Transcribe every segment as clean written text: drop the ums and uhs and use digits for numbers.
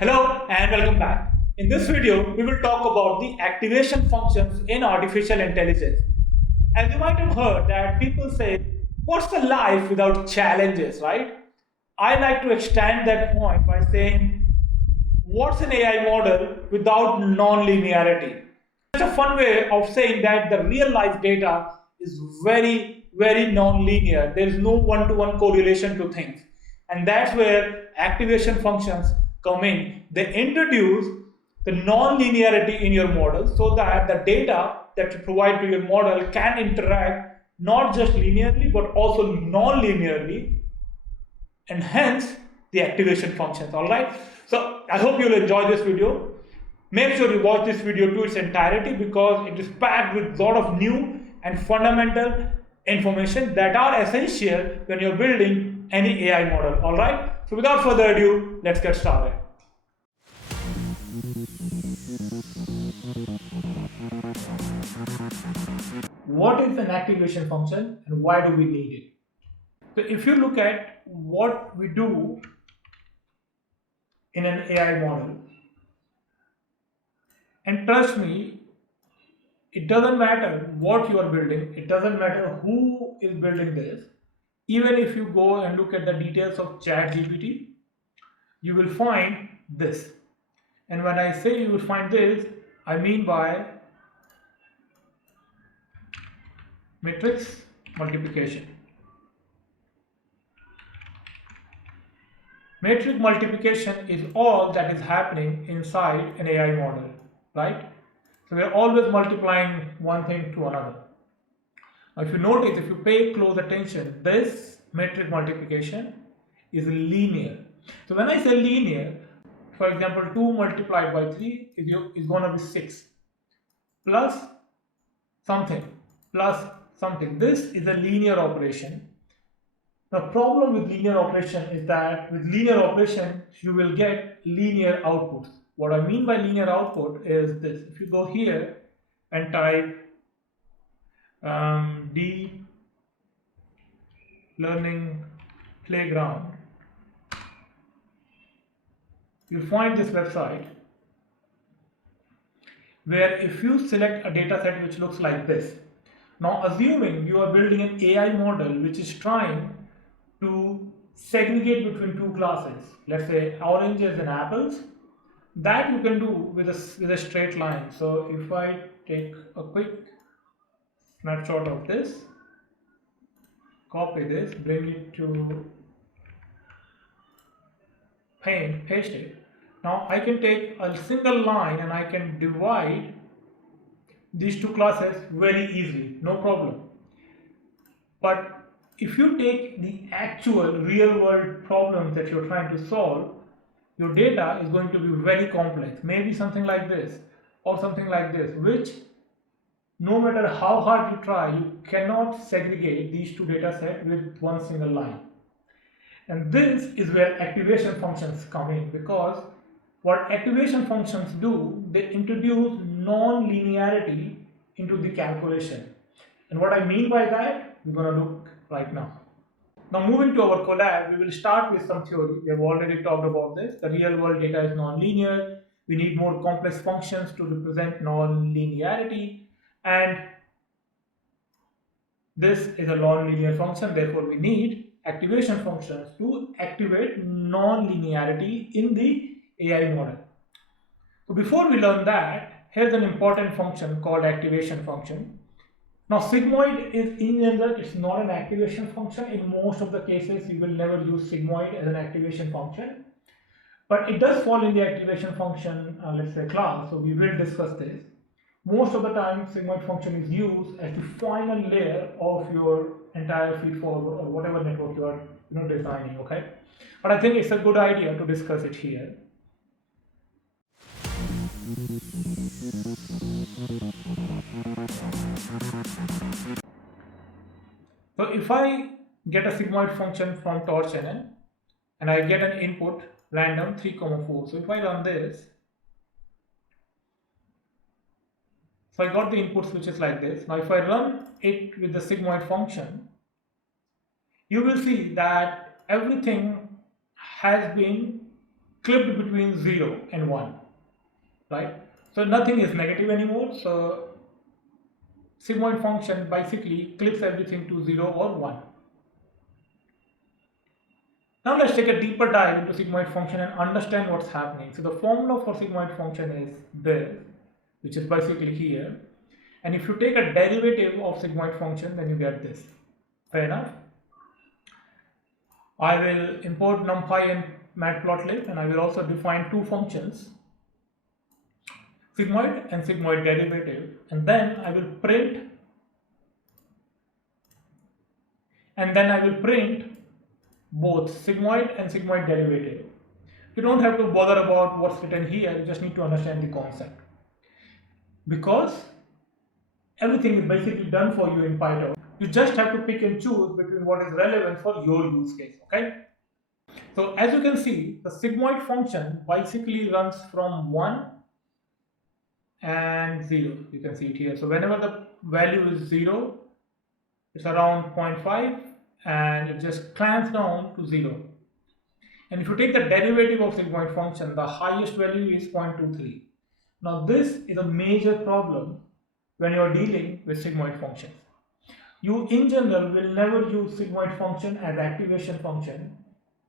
Hello and welcome back. In this video, we will talk about the activation functions in artificial intelligence. As you might have heard that people say, what's the life without challenges, right? I like to extend that point by saying, what's an AI model without non-linearity? It's a fun way of saying that the real life data is very non-linear. There is no one-to-one correlation to things. And that's where activation functions come in. They introduce the non-linearity in your model so that the data that you provide to your model can interact not just linearly but also non-linearly, and hence the activation functions. All right, so I hope you'll enjoy this video. Make sure you watch this video to its entirety because it is packed with a lot of new and fundamental information that are essential when you're building any AI model. All right, so without further ado, let's get started. What is an activation function and why do we need it? So if you look at what we do in an AI model, and trust me, it doesn't matter what you are building, it doesn't matter who is building this. Even if you go and look at the details of ChatGPT, you will find this. And when I say you will find this, I mean by matrix multiplication. Matrix multiplication is all that is happening inside an AI model, right? So we are always multiplying one thing to another. Now if you notice, if you pay close attention, this matrix multiplication is linear. So when I say linear, for example, 2 multiplied by 3 is going to be 6 plus something plus something. This is a linear operation. The problem with linear operation is that with linear operation you will get linear outputs. What I mean by linear output is this. If you go here and type deep learning playground, you'll find this website where if you select a data set which looks like this. Now assuming you are building an AI model which is trying to segregate between two classes, let's say oranges and apples, that you can do with a straight line. So if I take a quick snapshot of this, copy this, bring it to paste it. Now I can take a single line and I can divide these two classes very easily, no problem. But if you take the actual real world problems that you're trying to solve, your data is going to be very complex, maybe something like this or something like this, which no matter how hard you try, you cannot segregate these two data sets with one single line. And this is where activation functions come in, because what activation functions do, they introduce non-linearity into the calculation. And what I mean by that, we're going to look right now. Now moving to our collab, we will start with some theory. We have already talked about this. The real world data is non-linear. We need more complex functions to represent non-linearity. And this is a non-linear function. Therefore, we need activation functions to activate non-linearity in the AI model. So before we learn that, here's an important function called activation function. Now Sigmoid is in general, it's not an activation function. In most of the cases, you will never use Sigmoid as an activation function. But it does fall in the activation function, let's say class, so we will discuss this. Most of the time, Sigmoid function is used as the final layer of your entire feedforward or whatever network you are designing, okay? But I think it's a good idea to discuss it here. So if I get a sigmoid function from TanH and I get an input random 3, 4. So if I run this, so I got the inputs which is like this. Now if I run it with the sigmoid function, you will see that everything has been clipped between 0 and 1, right? So nothing is negative anymore. So sigmoid function basically clips everything to 0 or 1. Now let's take a deeper dive into sigmoid function and understand what's happening. So the formula for sigmoid function is this, which is basically here. And if you take a derivative of sigmoid function, then you get this. Fair enough? I will import numpy and matplotlib, and I will also define two functions, sigmoid and sigmoid derivative, and then I will print both sigmoid and sigmoid derivative. You don't have to bother about what's written here, you just need to understand the concept. Because everything is basically done for you in Python. You just have to pick and choose between what is relevant for your use case, okay? So as you can see, the sigmoid function basically runs from 1 and 0. You can see it here. So whenever the value is 0, it's around 0.5 and it just clamps down to 0. And if you take the derivative of sigmoid function, the highest value is 0.23. Now this is a major problem when you are dealing with sigmoid functions. You in general will never use sigmoid function as activation function,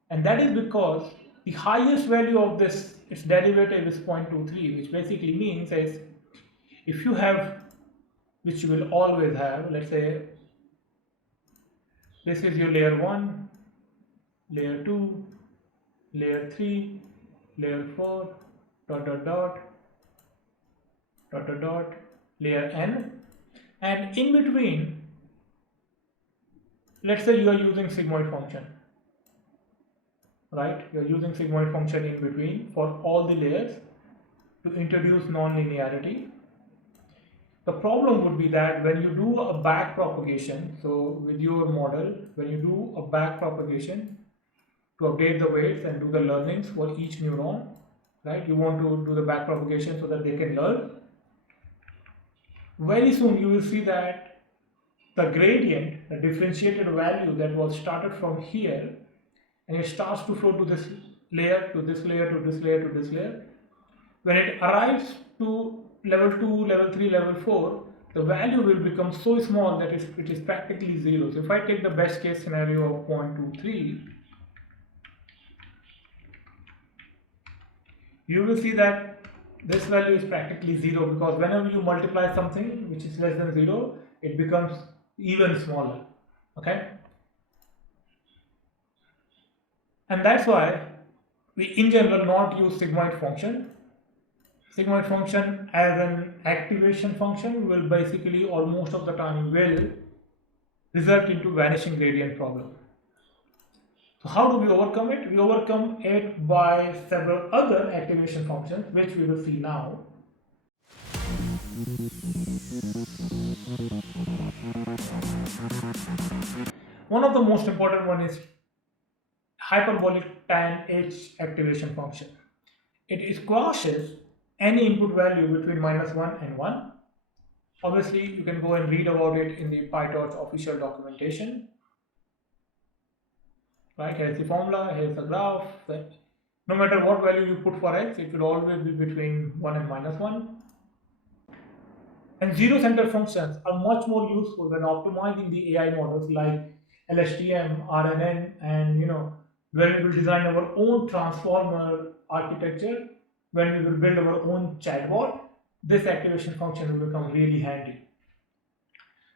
and that is because the highest value of this, its derivative is 0.23, which basically means is if you have, which you will always have, let's say this is your layer 1, layer 2, layer 3, layer 4, dot dot dot, dot dot dot, layer n, and in between, let's say you are using sigmoid function, right? You are using sigmoid function in between for all the layers to introduce nonlinearity. The problem would be that when you do a back propagation, so with your model, when you do a back propagation to update the weights and do the learnings for each neuron, right? You want to do the back propagation so that they can learn. Very soon you will see that the gradient, the differentiated value that was started from here, and it starts to flow to this layer, to this layer, to this layer, to this layer. When it arrives to level 2, level 3, level 4, the value will become so small that it is practically 0. So if I take the best case scenario of 0.23, you will see that this value is practically 0, because whenever you multiply something which is less than 0, it becomes even smaller, okay? And that's why we in general not use sigmoid function. Sigmoid function as an activation function will basically, or most of the time, will result into vanishing gradient problem. So how do we overcome it? We overcome it by several other activation functions, which we will see now. One of the most important one is hyperbolic TanH activation function. It squashes any input value between -1 and 1. Obviously, you can go and read about it in the PyTorch official documentation. Right, here's the formula, here's the graph. No matter what value you put for x, it will always be between 1 and -1. And zero-center functions are much more useful when optimizing the AI models like LSTM, RNN, and when we will design our own transformer architecture, when we will build our own chatbot, this activation function will become really handy.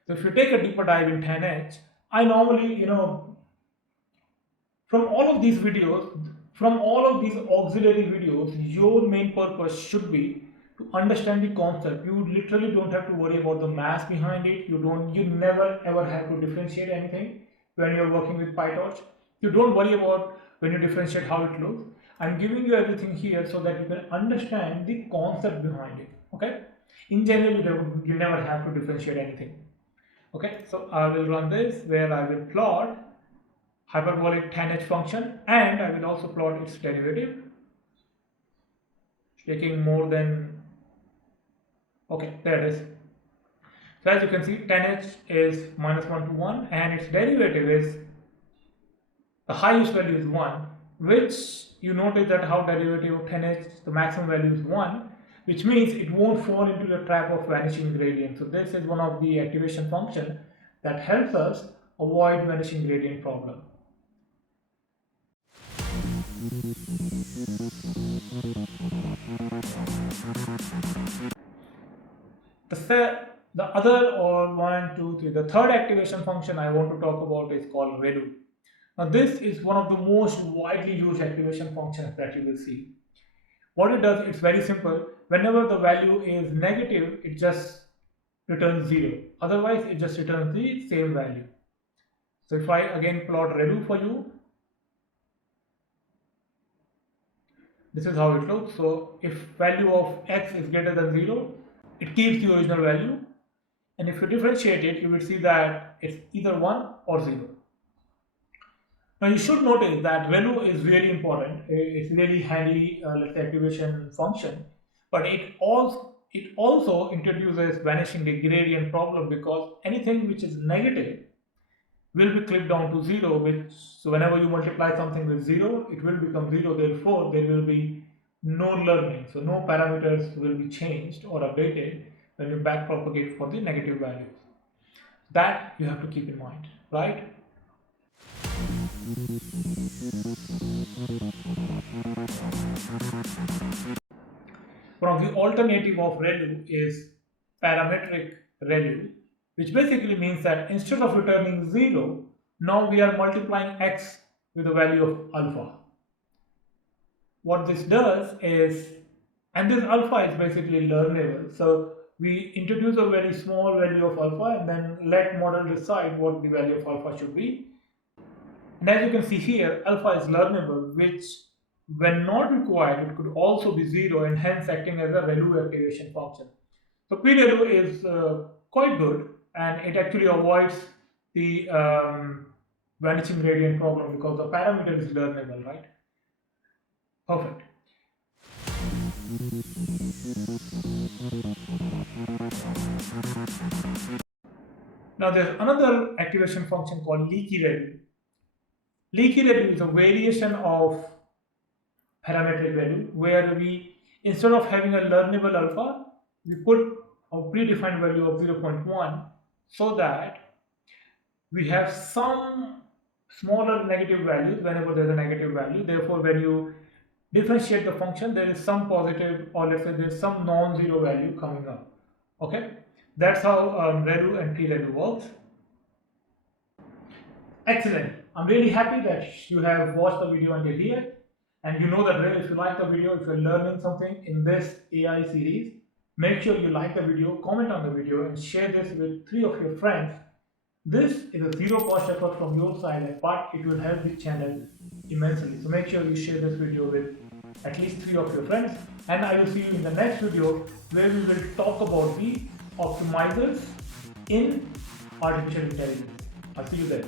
So if you take a deeper dive in TanH, I normally, from all of these videos, from all of these auxiliary videos, your main purpose should be to understand the concept. You literally don't have to worry about the math behind it. You never ever have to differentiate anything when you're working with PyTorch. You don't worry about when you differentiate how it looks. I'm giving you everything here so that you can understand the concept behind it, okay? In general, you never have to differentiate anything, okay? So I will run this where I will plot hyperbolic TanH function, and I will also plot its derivative, taking more than, okay, there it is. So as you can see, TanH is -1 to 1, and its derivative is, the highest value is 1, which you notice that how derivative of TanH, the maximum value is 1, which means it won't fall into the trap of vanishing gradient. So this is one of the activation function that helps us avoid vanishing gradient problem. The other, or one, two, three, the third activation function I want to talk about is called ReLU. Now this is one of the most widely used activation functions that you will see. What it does, it's very simple. Whenever the value is negative, it just returns 0. Otherwise, it just returns the same value. So if I again plot ReLU for you, this is how it looks. So if value of x is greater than 0, it keeps the original value. And if you differentiate it, you will see that it's either 1 or 0. Now you should notice that ReLU is really important. It's really handy, let's say, activation function, but it also introduces vanishing gradient problem, because anything which is negative will be clipped down to 0, so whenever you multiply something with 0, it will become 0. Therefore, there will be no learning. So no parameters will be changed or updated when you backpropagate for the negative values. That you have to keep in mind, right? One of the alternative of ReLU is Parametric ReLU, which basically means that instead of returning 0, now we are multiplying x with a value of alpha. What this does is, and this alpha is basically learnable, so we introduce a very small value of alpha and then let model decide what the value of alpha should be. And as you can see here, alpha is learnable, which when not required, it could also be 0, and hence acting as a ReLU activation function. So PReLU is quite good, and it actually avoids the vanishing gradient problem because the parameter is learnable, right? Perfect. Now there's another activation function called Leaky ReLU. Leaky ReLU is a variation of Parametric ReLU, where we, instead of having a learnable alpha, we put a predefined value of 0.1, so that we have some smaller negative values whenever there's a negative value. Therefore, when you differentiate the function, there is some positive, or let's say there's some non-zero value coming up. Okay, that's how ReLU and PReLU works. Excellent. I'm really happy that you have watched the video until here, and you know that if you like the video, if you're learning something in this AI series, make sure you like the video, comment on the video, and share this with 3 of your friends. This is a zero cost effort from your side, but it will help the channel immensely. So make sure you share this video with at least 3 of your friends, and I will see you in the next video, where we will talk about the optimizers in artificial intelligence. I'll see you there.